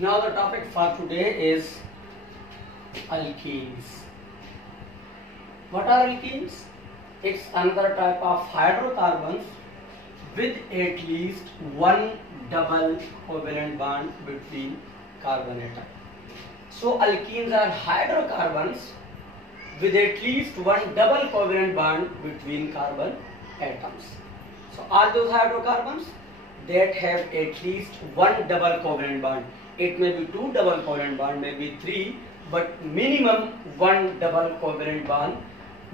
Now the topic for today is alkenes. What are alkenes? It's another type of hydrocarbons with at least one double covalent bond between carbon atom. So alkenes are hydrocarbons with at least one double covalent bond between carbon atoms. So all those hydrocarbons that have at least one double covalent bond. It may be two double covalent bond, maybe three, but minimum one double covalent bond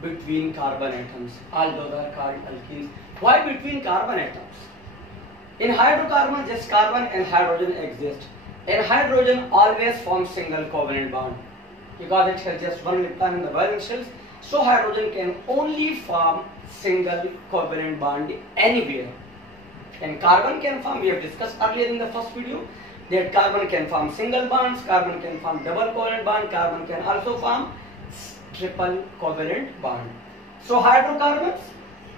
between carbon atoms. All those are called alkenes. Why between carbon atoms? In hydrocarbons, just carbon and hydrogen exist. And hydrogen always forms single covalent bond because it has just one electron in the valence shells. So hydrogen can only form single covalent bond anywhere. And carbon can form, we have discussed earlier in the first video, that carbon can form single bonds, carbon can form double covalent bond, carbon can also form triple covalent bond. So hydrocarbons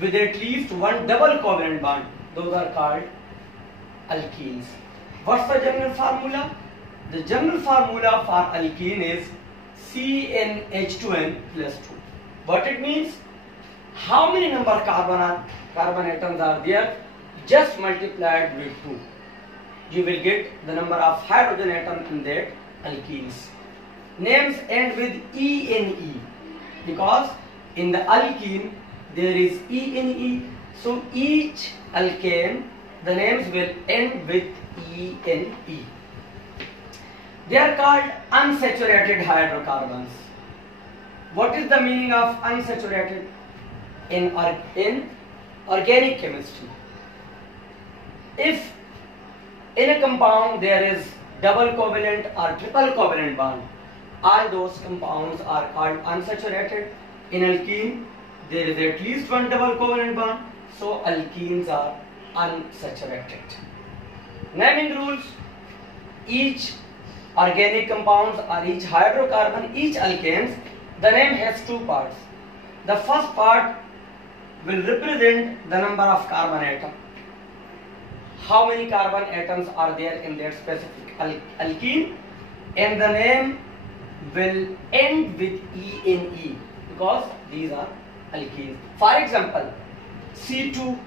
with at least one double covalent bond, those are called alkenes. What's the general formula? The general formula for alkene is CnH2n plus 2. What it means? How many number of carbon atoms are there? Just multiplied with 2. You will get the number of hydrogen atoms in that alkenes. Names end with ENE because in the alkene there is ENE. So each alkane, the names will end with ENE. They are called unsaturated hydrocarbons. What is the meaning of unsaturated in organic chemistry? If in a compound there is double covalent or triple covalent bond, all those compounds are called unsaturated. In alkene, there is at least one double covalent bond, so alkenes are unsaturated. Naming rules: each organic compounds or each hydrocarbon, each alkanes, the name has two parts. The first part will represent the number of carbon atoms. How many carbon atoms are there in that specific alkene, and the name will end with ENE because these are alkenes. For example, C2,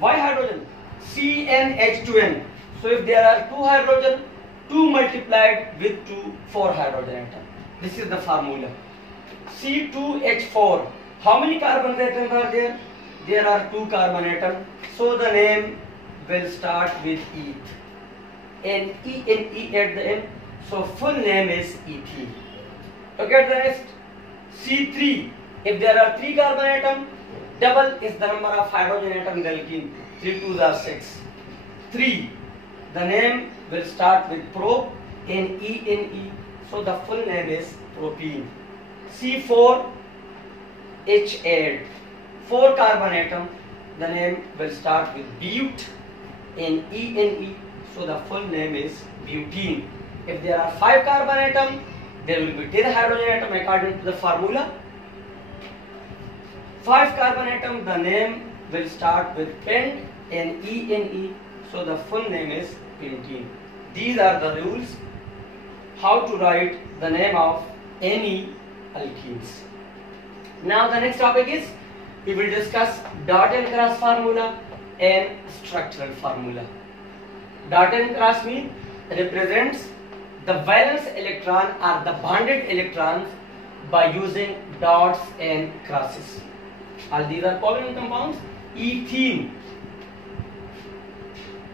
why hydrogen? CnH2n. So if there are two hydrogen, 2 multiplied with 2, 4 hydrogen atoms. This is the formula. C2H4. How many carbon atoms are there? There are 2 carbon atoms. So the name will start with eth and ENE at the end. So full name is ethene. Look at the rest. C3. If there are 3 carbon atoms, double is the number of hydrogen atoms in the alkene. 3 2s are 6. 3. The name will start with pro and ENE. So the full name is propene. C4 H8. 4 carbon atom. The name will start with but and ENE. So the full name is butene. If there are 5 carbon atoms, there will be 10 hydrogen atoms according to the formula. 5 carbon atoms, the name will start with pent and ENE. So the full name is pentene. These are the rules how to write the name of any alkenes. Now the next topic is we will discuss dot and cross formula and structural formula. Dot and cross means represents the valence electron or the bonded electrons by using dots and crosses. All these are covalent compounds. Ethene,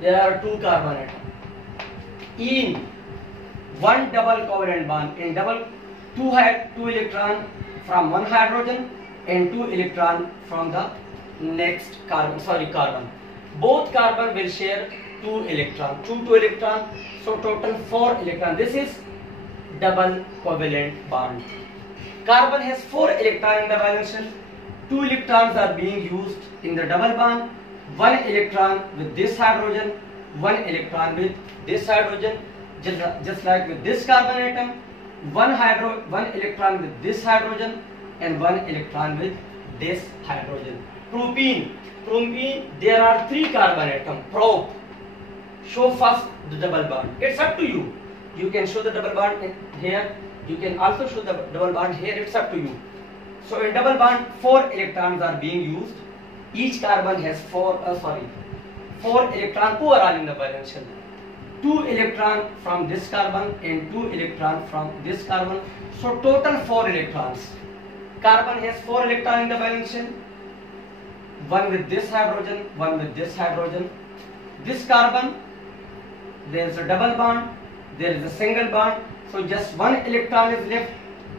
there are 2 carbon atoms. Ene, 1 double covalent bond. In double, 2 electron from one hydrogen and 2 electron from the next carbon. Both carbon will share 2 electron. 2 electron, so total 4 electron. This is double covalent bond. Carbon has 4 electrons in the valence shell. 2 electrons are being used in the double bond. 1 electron with this hydrogen, 1 electron with this hydrogen. Just like with this carbon atom, 1 electron with this hydrogen and 1 electron with this hydrogen. Propene, there are 3 carbon atoms. Show first the double bond. It's up to you. You can show the double bond here. You can also show the double bond here. It's up to you. So in double bond, 4 electrons are being used. Each carbon has 4 electrons overall in the valence shell. 2 electrons from this carbon and 2 electrons from this carbon. So total 4 electrons. Carbon has 4 electrons in the valence shell. One with this hydrogen, one with this hydrogen. This carbon, there is a double bond, there is a single bond. So just 1 electron is left,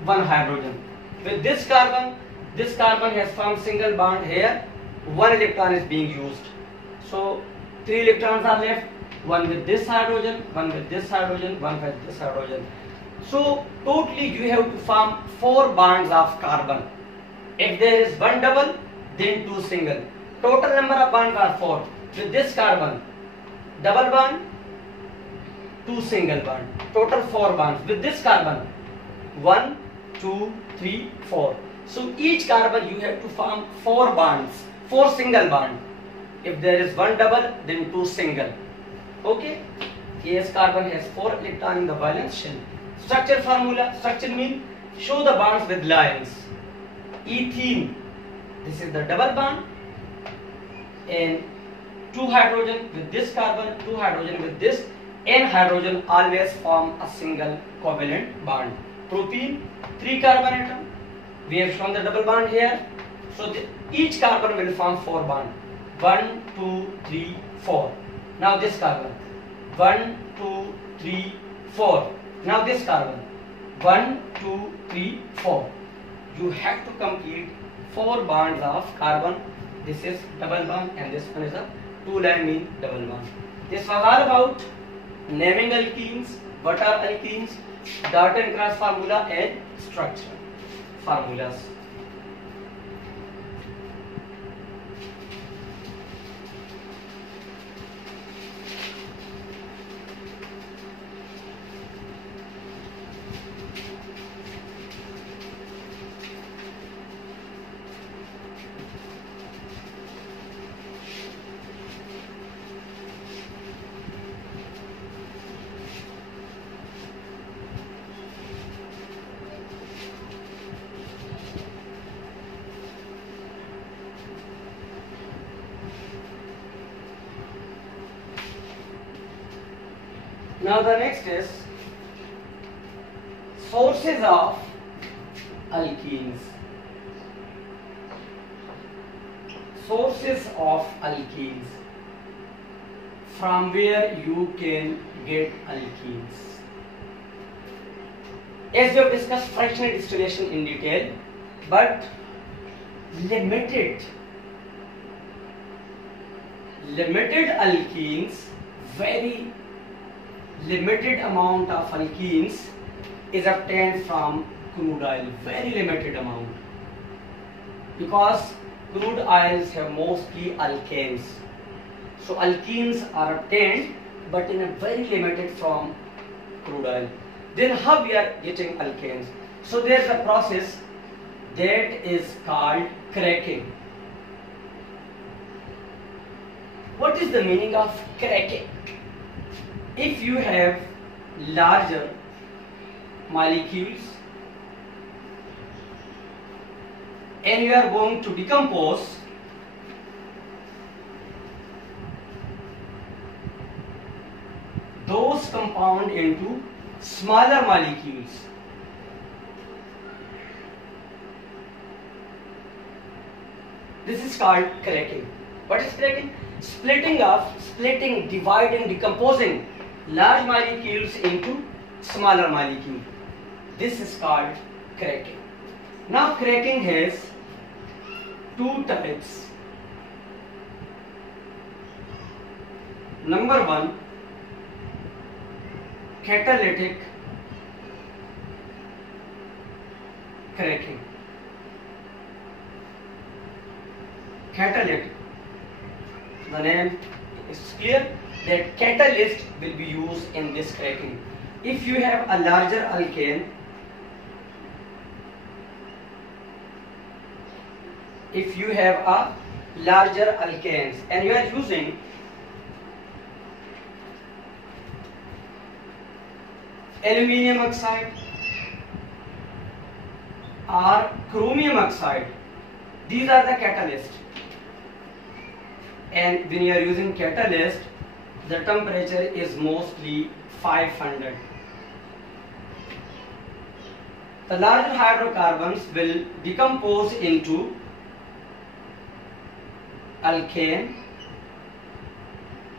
1 hydrogen. With this carbon has formed single bond here. 1 electron is being used. So 3 electrons are left. One with this hydrogen, one with this hydrogen, one with this hydrogen. So totally you have to form 4 bonds of carbon. If there is 1 double, then 2 single. Total number of bonds are 4. With this carbon, double bond, 2 single bond. Total 4 bonds. With this carbon, 1, 2, 3, 4. So each carbon you have to form 4 bonds, 4 single bond. If there is 1 double, then 2 single. Okay? Yes, carbon has 4 electrons in the valence shell. Structure formula. Structure means show the bonds with lines. Ethene. This is the double bond. And 2 hydrogen with this carbon, 2 hydrogen with this. N hydrogen always form a single covalent bond. Propene, 3 carbon atom. We have shown the double bond here. So each carbon will form 4 bonds. 1, 2, 3, 4. Now this carbon. 1, 2, 3, 4. Now this carbon. 1, 2, 3, 4. You have to complete 4 bonds of carbon. This is double bond and this one is a 2-line mean double bond. This was all about naming alkenes, what are alkenes, Dalton cross formula and structure formulas. Now the next is sources of alkenes. Sources of alkenes. From where you can get alkenes. As we have discussed fractional distillation in detail, but limited alkenes, very limited amount of alkenes is obtained from crude oil, very limited amount, because crude oils have mostly alkanes. So alkenes are obtained but in a very limited from crude oil. Then how we are getting alkanes? So there is a process that is called cracking. What is the meaning of cracking? If you have larger molecules and you are going to decompose those compound into smaller molecules, this is called cracking. What is cracking? Splitting, dividing, decomposing large molecules into smaller molecules. This is called cracking. Now cracking has 2 types. Number 1, catalytic cracking. Catalytic. The name is clear that catalyst will be used in this cracking. If you have a larger alkane, and you are using aluminium oxide or chromium oxide. These are the catalysts. And when you are using catalyst, the temperature is mostly 500. The larger hydrocarbons will decompose into alkane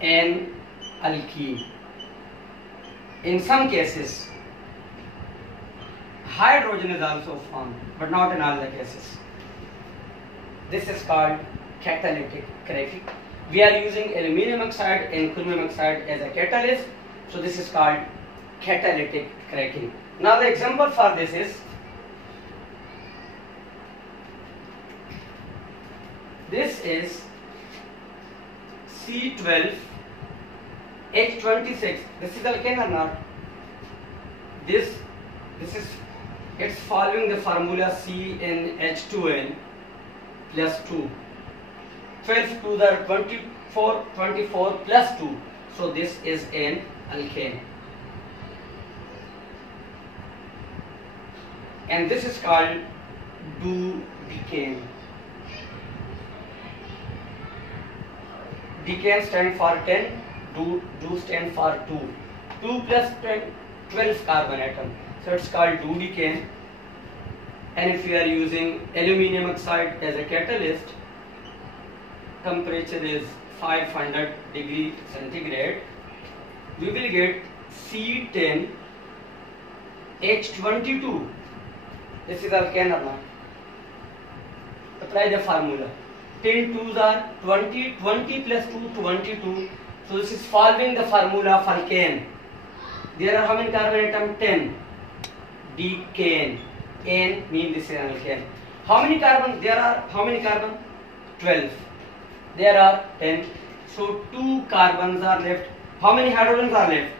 and alkene. In some cases, hydrogen is also formed, but not in all the cases. This is called catalytic cracking. We are using aluminium oxide and chromium oxide as a catalyst, so this is called catalytic cracking. Now the example for this is C12H26. This is alkane or not? This is, it's following the formula CnH2n plus 2. 12 to the 24 plus 2. So this is an alkane. And this is called decane. Decane stand for 10, do stand for 2. 2 plus 10, 12 carbon atom. So it's called decane. And if you are using aluminium oxide as a catalyst, temperature is 500 degree centigrade. We will get C10H22. This is alkane or not? Apply the formula. 10 2s are 20, 20 plus 2, 22. So this is following the formula of alkane. There are how many carbon atoms? 10. Decane. N means this is an alkane. How many carbon? There are how many carbon? 12. There are 10. So 2 carbons are left. How many hydrogens are left?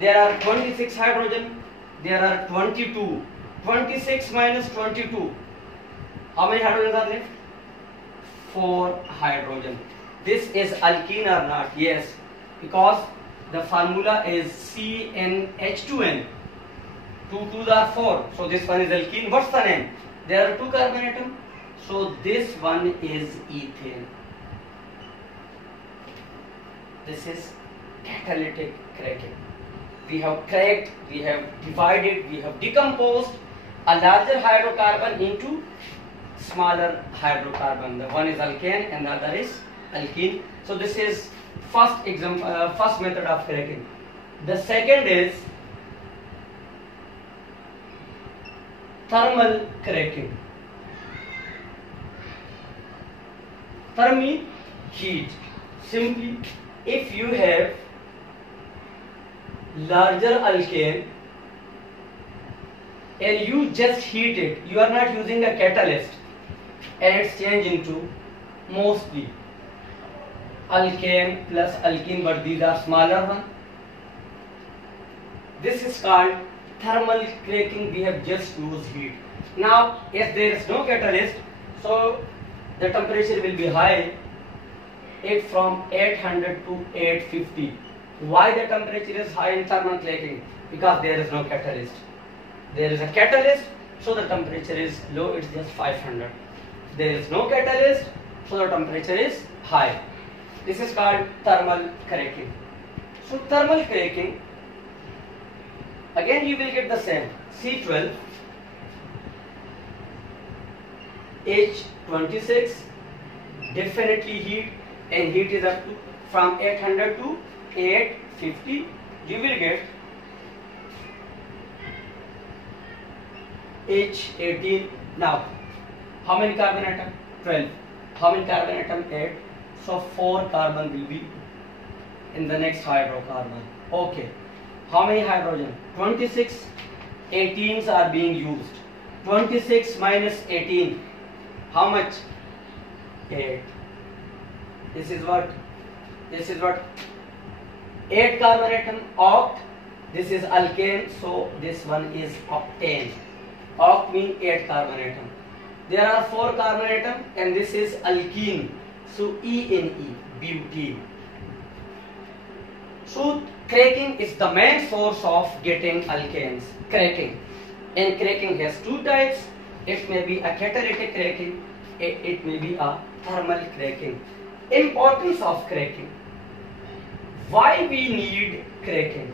There are 26 hydrogen. There are 22. 26 minus 22. How many hydrogens are left? 4 hydrogen. This is alkene or not? Yes, because the formula is CnH2n. 2 2s are 4. So this one is alkene. What's the name? There are 2 carbon atoms. So this one is ethane. This is catalytic cracking. We have cracked, we have divided, we have decomposed a larger hydrocarbon into smaller hydrocarbon. The one is alkane and the other is alkene. So this is first method of cracking. The second is thermal cracking. Therm means heat. Simply, if you have larger alkane and you just heat it, you are not using a catalyst, and it's changed into mostly alkane plus alkene, but these are smaller one. This is called thermal cracking. We have just used heat. Now, if there is no catalyst, so the temperature will be high, from 800 to 850. Why the temperature is high in thermal cracking? Because there is no catalyst. There is a catalyst, so the temperature is low, it's just 500. There is no catalyst, so the temperature is high. This is called thermal cracking. So thermal cracking, again you will get the same. C12H26, definitely heat, and heat is up to from 800 to 850. You will get H18. Now, how many carbon atom? 12. How many carbon atom? 8. So 4 carbon will be in the next hydrocarbon. Okay. How many hydrogen? 26. 18s are being used. 26 minus 18. How much? 8. This is what? 8 carbon atom, oct. This is alkane, so this one is octane. Oct means 8 carbon atom. There are 4 carbon atom, and this is alkene. So ENE, butene. So cracking is the main source of getting alkanes. Cracking. And cracking has two types. It may be a catalytic cracking, it may be a thermal cracking. Importance of cracking. Why we need cracking?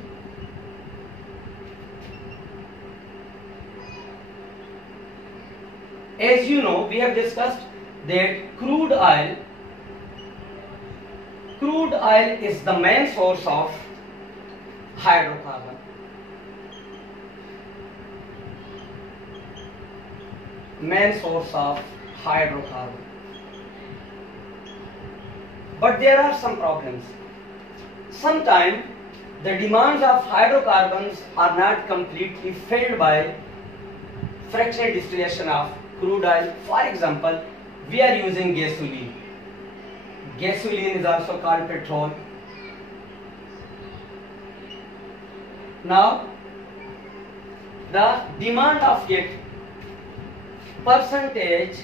As you know, we have discussed that crude oil is the main source of hydrocarbon. Main source of hydrocarbon. But there are some problems. Sometimes the demands of hydrocarbons are not completely filled by fractional distillation of crude oil. For example, we are using gasoline. Gasoline is also called petrol. Now, the demand of it percentage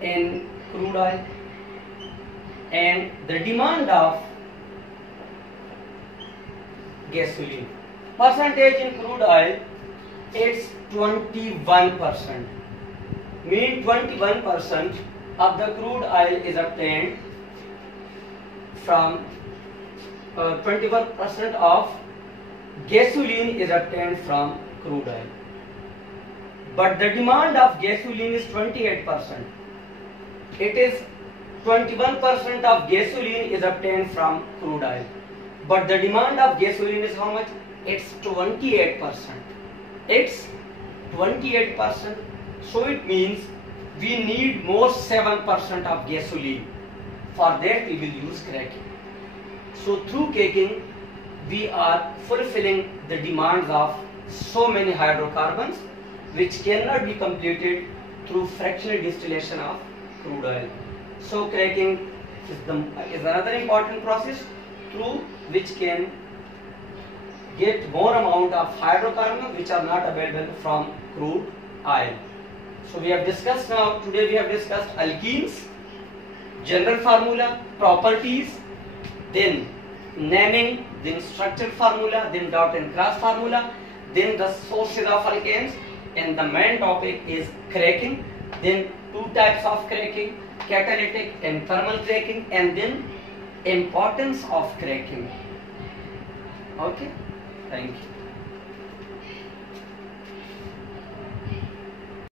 in crude oil and the demand of gasoline. Percentage in crude oil, it's 21%. Mean 21% of the crude oil is obtained from 21% of gasoline is obtained from crude oil. But the demand of gasoline is 28%. It is 21% of gasoline is obtained from crude oil. But the demand of gasoline is how much? It's 28%. It's 28%. So it means we need more 7% of gasoline. For that we will use cracking. So through cracking we are fulfilling the demands of so many hydrocarbons which cannot be completed through fractional distillation of crude oil. So cracking is another important process through which can get more amount of hydrocarbons which are not available from crude oil. So we have discussed now, today we have discussed alkenes, general formula, properties, then naming, then structural formula, then dot and cross formula, then the sources of alkanes, and the main topic is cracking, then two types of cracking, catalytic and thermal cracking, and then importance of cracking. Okay, thank you.